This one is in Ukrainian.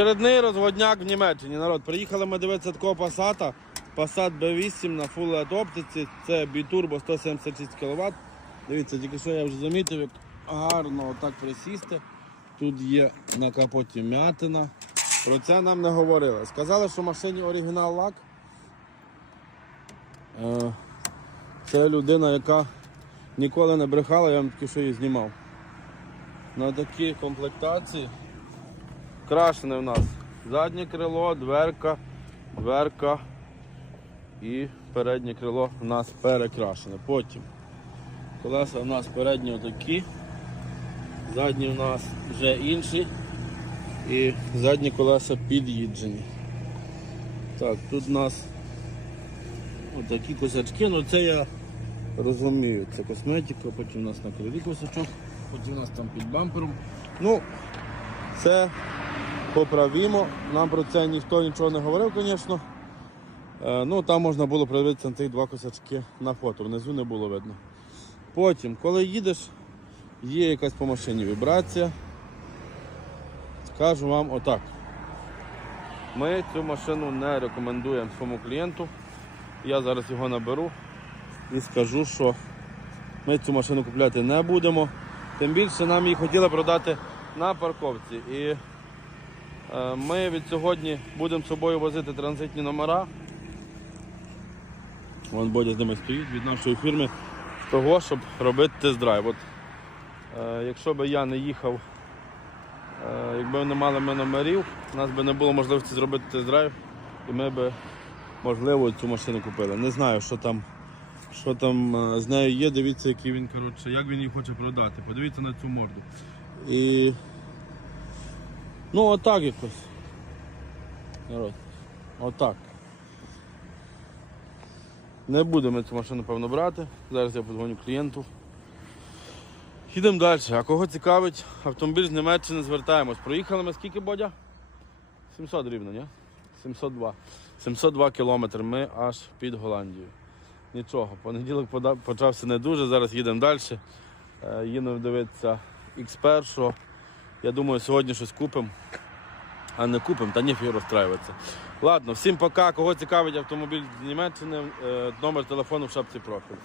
Очередний розводняк в Німеччині. Народ, приїхали ми дивитися такого Passat. Passat B8 на LED оптиці. Це бітурбо 176 кВт. Дивіться, тільки що я вже замітив, як гарно отак присісти. Тут є на капоті м'ятина. Про це нам не говорили. Сказали, що в машині оригінал лак. Е, Це людина, яка ніколи не брехала, я вам тільки що її знімав. На такій комплектації. Крашене в нас заднє крило, дверка, дверка і переднє крило у нас перекрашене. Потім колеса у нас передні отакі, задні у нас вже інші і задні колеса під'їджені. Так, тут у нас отакі косячки, ну це я розумію, це косметика, потім у нас на крилі косячок, потім у нас там під бампером. Ну, це поправімо. Нам про це ніхто нічого не говорив, звісно. Е, ну, там можна було подивитися на ті два косячки на фото, внизу не було видно. Потім, коли їдеш, є якась по машині вібрація. Скажу вам отак. Ми цю машину не рекомендуємо своєму клієнту. Я зараз його наберу і скажу, що ми цю машину купляти не будемо. Тим більше нам її хотіли продати на парковці. І ми від сьогодні будемо з собою возити транзитні номера. Вон Бодя з ними стоїть від нашої фірми того, щоб робити тест-драйв. От, е, якщо б я не їхав, е, якби не мали ми номерів, у нас би не було можливості зробити тест-драйв, і ми б, можливо, цю машину купили. Не знаю, що там, що там е, з нею є. Дивіться, який він, коротше, як він її хоче продати. Подивіться на цю морду. І Ну, отак якось. Отак. Не будемо цю машину, певно, брати. Зараз я подзвоню клієнту. Їдемо далі. А кого цікавить, автомобіль з Німеччини звертаємось. Проїхали ми скільки бодя? 700 рівно, ні? 702. 702 кілометри. Ми аж під Голландією. Нічого, понеділок почався не дуже, зараз їдемо далі. Е, Їдемо дивитися X1. Я думаю, сьогодні щось купимо. А не купимо, та ніфіг розстраюватися. Ладно, всім пока. Кого цікавить автомобіль з Німеччини, е, номер телефону в шапці профілю.